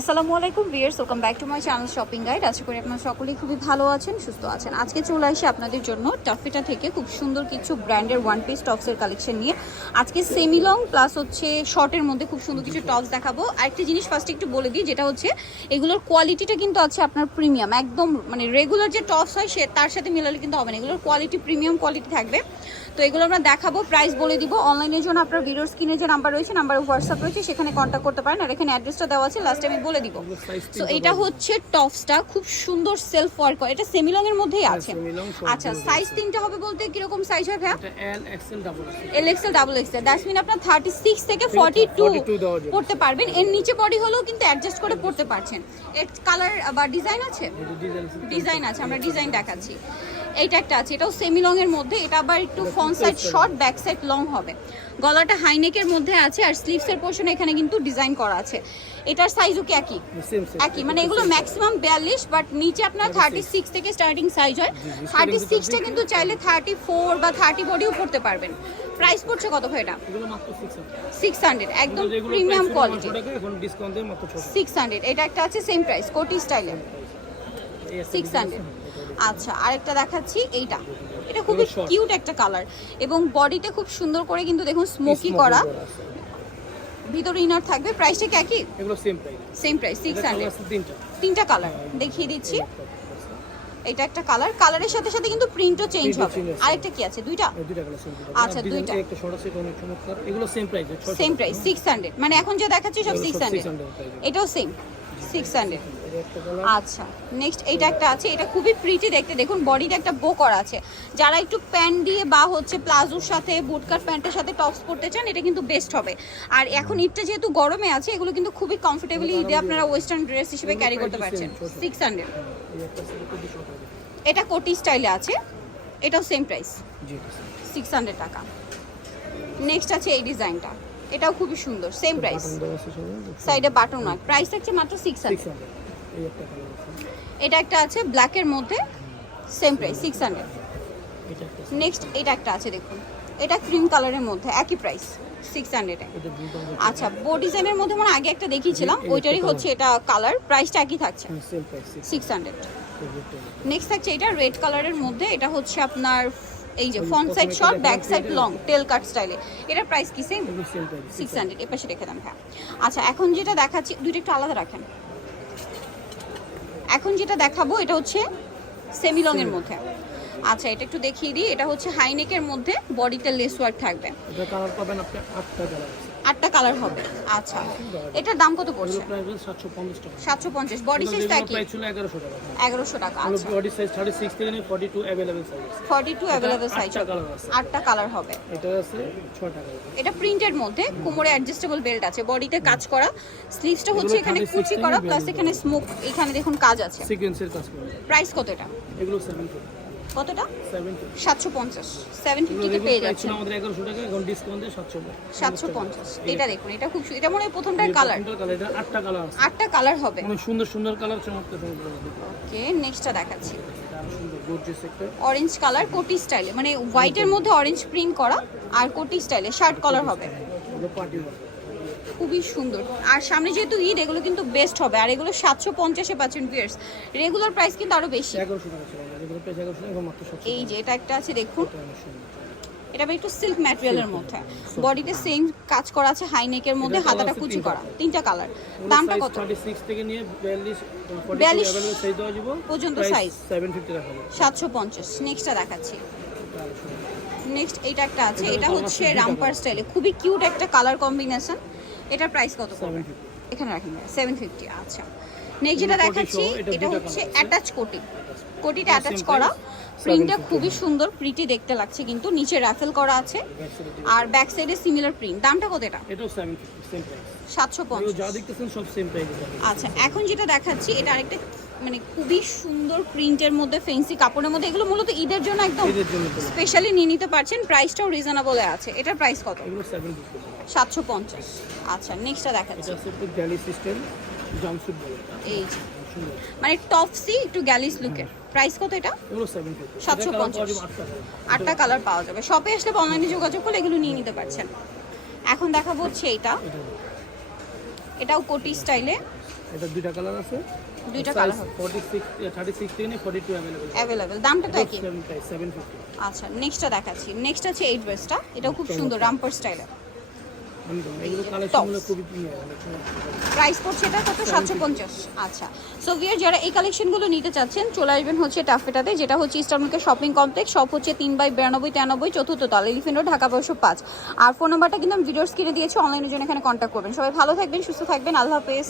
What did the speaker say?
আসসালামু আলাইকুম viewers welcome back to my channel shopping guide আশা করি আপনারা সকলেই খুবই ভালো আছেন, সুস্থ আছেন। আজকে চলে আসি আপনাদের জন্য টাফিটা থেকে খুব সুন্দর কিছু ব্র্যান্ডের ওয়ান পিস টপসের কালেকশন নিয়ে। আজকে সেমি লং প্লাস হচ্ছে শর্টের মধ্যে খুব সুন্দর কিছু টপস দেখাবো। আরেকটা জিনিস ফার্স্ট একটু বলে দিই, যেটা হচ্ছে এগুলোর কোয়ালিটিটা কিন্তু আছে আপনার প্রিমিয়াম একদম মানে রেগুলার যে টপস হয় সে তার সাথে মিলালে কিন্তু হবে না। এগুলোর কোয়ালিটি প্রিমিয়াম কোয়ালিটি থাকবে। তো এগুলো আমরা দেখাবো প্রাইস বলে দিব। অনলাইনের জন্য আপনার ভিডিওর স্ক্রিনে যে নাম্বার রয়েছে নাম্বার হোয়াটসঅ্যাপ রয়েছে, সেখানে কন্ট্যাক্ট করতে পারেন। আর এখানে অ্যাড্রেসটা দেওয়া আছে লাস্ট আমি বলে দিব। তো এটা হচ্ছে টপসটা খুব সুন্দর সেলফ ওয়ার্ক এটা সেমিলং এর মধ্যেই আছে। আচ্ছা সাইজ তিনটা হবে বলতে কীরকম সাইজ হয় ভাইয়া? এটা L XL double L XL double XL that's mean আপনার থার্টি সিক্স থেকে ফর্টি টু 42 পড়তে পারবেন। এর নিচে বডি হলেও কিন্তু অ্যাডজাস্ট করে পড়তে পারছেন। এর কালার বা ডিজাইন আছে? ডিজাইন আছে। আমরা ডিজাইন দেখাচ্ছি। এইটা একটা আছে এটাও সেমি লং এর মধ্যে এটা আবার একটু front side short back side long হবে। গলাটা হাইনেকের মধ্যে আছে আর স্লিভস এর পোর্শনে এখানে কিন্তু ডিজাইন করা আছে। এটার সাইজও কি একই? একই মানে এগুলো ম্যাক্সিমাম বিয়াল্লিশ বাট নিচে আপনার থার্টি সিক্স থেকে স্টার্টিং সাইজ হয়। থার্টি সিক্সটা কিন্তু চাইলে থার্টি ফোর বা থার্টি বডিও পড়তে পারবেন। প্রাইস পড়ছে কত ভাই এটা? এগুলো মাত্র 600 সিক্স হান্ড্রেড একদম প্রিমিয়াম কোয়ালিটি এখন ডিসকাউন্ট মাত্র 600 সিক্স হান্ড্রেড এটা একটা আছে সেম প্রাইস কোটি স্টাইলে সিক্স হান্ড্রেড আচ্ছা আরেকটা দেখাচ্ছি এইটা। এটা খুবই কিউট একটা কালার এবং বডিতে খুব সুন্দর করে কিন্তু দেখুন স্মোকি করা। ভিতরে ইনার থাকবে। প্রাইসটা কি একই? এগুলো same price same price six hundred তিনটা তিনটা কালার দেখিয়ে দিচ্ছি। এটা একটা কালার কালারের সাথে সাথে কিন্তু প্রিন্টও চেঞ্জ হবে। আরেকটা কি আছে? দুইটা? দুইটা কালার আচ্ছা, দুইটা। একটা শর্ট আছে এটা অনেক চমৎকার। এগুলো same price same price six hundred মানে এখন যা দেখাচ্ছি সব সিক্স হান্ড্রেড 600 এটাও সেম সিক্স হান্ড্রেড একটা কালার আচ্ছা নেক্সট এইটা একটা আছে এটা খুবই প্রিটি দেখতে। দেখুন বডিতে একটা বো করা আছে। যারা একটু প্যান্ট দিয়ে বা হচ্ছে প্লাজোর সাথে বুটকাট প্যান্টের সাথে টপস পরতে চান এটা কিন্তু বেস্ট হবে। আর এখন ঈদটা যেহেতু গরমে আছে এগুলো কিন্তু খুবই কমফোর্টেবলি ঈদে আপনারা ওয়েস্টার্ন ড্রেস হিসেবে ক্যারি করতে পারছেন। সিক্স হান্ড্রেড এটা কোটি স্টাইলে আছে এটাও সেম প্রাইস। সিক্স হান্ড্রেড টাকা। নেক্সট আছে এই ডিজাইনটা। এটাও খুবই সুন্দর সেম প্রাইস সাইডে বাটন নয় প্রাইস থাকছে মাত্র সিক্স হান্ড্রেড 600 একটা আছে? এটা একটা আছে ব্ল্যাকের মধ্যে same price six hundred next এটা একটা আছে দেখুন। এটা ক্রিম কালারের মধ্যে একই প্রাইস সিক্স হান্ড্রেডে আচ্ছা বো ডিজাইনের মধ্যে মানে আগে একটা দেখিয়েছিলাম ওইটারই হচ্ছে এটা কালার প্রাইসটা একই থাকছে। সিক্স হান্ড্রেড 600 নেক্সট থাকছে এটা রেড কালারের মধ্যে এটা হচ্ছে আপনার এই যে front side short back side long tail cut স্টাইলে এটার প্রাইস কি সেম সিক্স হান্ড্রেড এপাশে রেখে দেন হ্যাঁ। আচ্ছা এখন যেটা দেখাচ্ছি দুইটা একটু আলাদা রাখেন। এখন যেটা দেখাবো এটা হচ্ছে সেমি লং এর মধ্যে। আচ্ছা এটা একটু দেখিয়ে দিই। এটা হচ্ছে হাইনেকের মধ্যে বডিতে লেস ওয়ার্ক থাকবে। এটা কালার পাবেন আপনি আটটা কালার আটটা কালার হবে। আচ্ছা এটার দাম কত পড়ছে? এগুলো প্রাইস সাতশো পঞ্চাশ টাকা। সাতশো পঞ্চাশ। বডি সাইজ প্রাইস ছিল এগারোশো টাকা। এগারোশো টাকা আচ্ছা। বডি সাইজ থার্টি সিক্স থেকে নিয়ে ফর্টি টু অ্যাভেলেবেল সাইজ আছে। ফর্টি টু অ্যাভেলেবেল সাইজ আটটা কালার হবে। এটা আছে ছটা কালার এটা প্রিন্টের মধ্যে কোমরে অ্যাডজাস্টেবল বেল্ট আছে বডিতে কাজ করা। স্লিভসটা হচ্ছে এখানে কুচি করা প্লাস এখানে স্মোক এখানে দেখুন কাজ আছে। সিকোয়েন্সের কাজ করে। প্রাইস কত এটা? এগুলো সেভেন্টি কতটা? সাতশো পঞ্চাশ। সেভেন ফিফটিতে পেয়ে যাচ্ছেন। আমাদের এগারোশো টাকা এখন ডিসকাউন্ট দিয়ে সাতশো সাতশো পঞ্চাশ। এটা দেখুন এটা খুব এটা মনে হয় প্রথমটার কালার কালার এটা আটটা কালার আছে। আটটা কালার হবে। অনেক সুন্দর সুন্দর কালার চমৎকার ওকে নেক্সটটা দেখাচ্ছি। অরেঞ্জ কালার কোটি স্টাইলে মানে হোয়াইটের মধ্যে অরেঞ্জ প্রিন্ট করা আর কোটি স্টাইলে শার্ট কালার হবে। পার্টি খুবই সুন্দর। আর সামনে যেহেতু ঈদ এগুলো কিন্তু বেস্ট হবে। আর এগুলো সাতশো পঞ্চাশে পাচ্ছেন পিয়ার্স রেগুলার প্রাইস কিন্তু আরও বেশি। এই যে এটা একটা আছে দেখুন। এটা একটু সিল্ক ম্যাটেরিয়ালের মধ্যে। বডিতে সেম কাজ করা আছে হাই নেকের মধ্যে হাতাটা কুচি করা। তিনটা কালার দামটা কত? থার্টি সিক্স থেকে নিয়ে বিয়াল্লিশ 42 অ্যাভেলেবল সাইজ দেওয়া যাব। পর্যন্ত রাখা যাবে সাতশো পঞ্চাশ। নেক্সটটা দেখাচ্ছি। নেক্সট এটা একটা আছে। এটা হচ্ছে রামপার স্টাইলে খুবই কিউট একটা কালার কম্বিনেশন এটার প্রাইস কত পড়বে? এখানে রাখেন সেভেন ফিফটি আচ্ছা। নেক্সট যেটা দেখাচ্ছি এটা এটা হচ্ছে অ্যাটাচ কোটি। কোটিটা অ্যাটাচ করা। প্রিন্টটা 750 খুবই সুন্দর প্রিটি দেখতে লাগছে কিন্তু। নিচে র্যাফেল করা আছে। আর ব্যাক সাইডে সিমিলার প্রিন্ট দামটা কত এটা? এটাও সেভেন ফিফটি সেম প্রাইস সাতশো এগুলো পঞ্চাশ যা দেখতেছেন সব সেম প্রাইস আচ্ছা এখন যেটা দেখাচ্ছি এটা আরেকটা মানে খুবই সুন্দর প্রিন্টের মধ্যে ফেন্সি কাপড়ের মধ্যে। এগুলো মূলত ঈদের জন্য একদম। স্পেশালি নিয়ে নিতে পারছেন। প্রাইসটাও রিজনেবলে আছে। এটার প্রাইস কত? সাতশো পঞ্চাশ। আচ্ছা নেক্সটটা দেখাচ্ছি। এটা এই মানে টপসি একটু গ্যালিস লুকের প্রাইস কত এটা? ফিফটি 750 আটটা কালার পাওয়া যাবে। শপে আসলে অনলাইনে যোগাযোগ করলে এগুলো নিয়ে নিতে পারছেন। এখন দেখাবো হচ্ছে এইটা এটাও কোটি স্টাইলে এটা দুইটা কালার আছে। দুইটা কালার হবে। ফর্টি সিক্স থার্টি সিক্স থেকে নিয়ে ফর্টি টু অ্যাভেলেবল অ্যাভেলেবেল দামটা তো একই। সেভেন প্রাইস সেভেন ফিফটি আচ্ছা নেক্সটটা দেখাচ্ছি। নেক্সট আছে এই ড্রেসটা এটাও খুব সুন্দর রামপার স্টাইলে প্রাইস পড়ছে এটা কত? সাতশো পঞ্চাশ। আচ্ছা সো ভিয়ার যারা এই কালেকশনগুলো নিতে চাচ্ছেন চলে আসবেন হচ্ছে টাফেটাতে যেটা হচ্ছে ইস্টার্নকে শপিং কমপ্লেক্স সব হচ্ছে তিন বাই বিরানব্বই তিরানব্বই চতুর্থ তল এলিফেন্ট রোড ঢাকা বয়স পাঁচ। আর ফোন নাম্বারটা কিন্তু আমি ভিডিওস কিনে দিয়েছি অনলাইনের জন্য এখানে কন্ট্যাক্ট করবেন। সবাই ভালো থাকবেন সুস্থ থাকবেন আল্লাহ হাফেজ।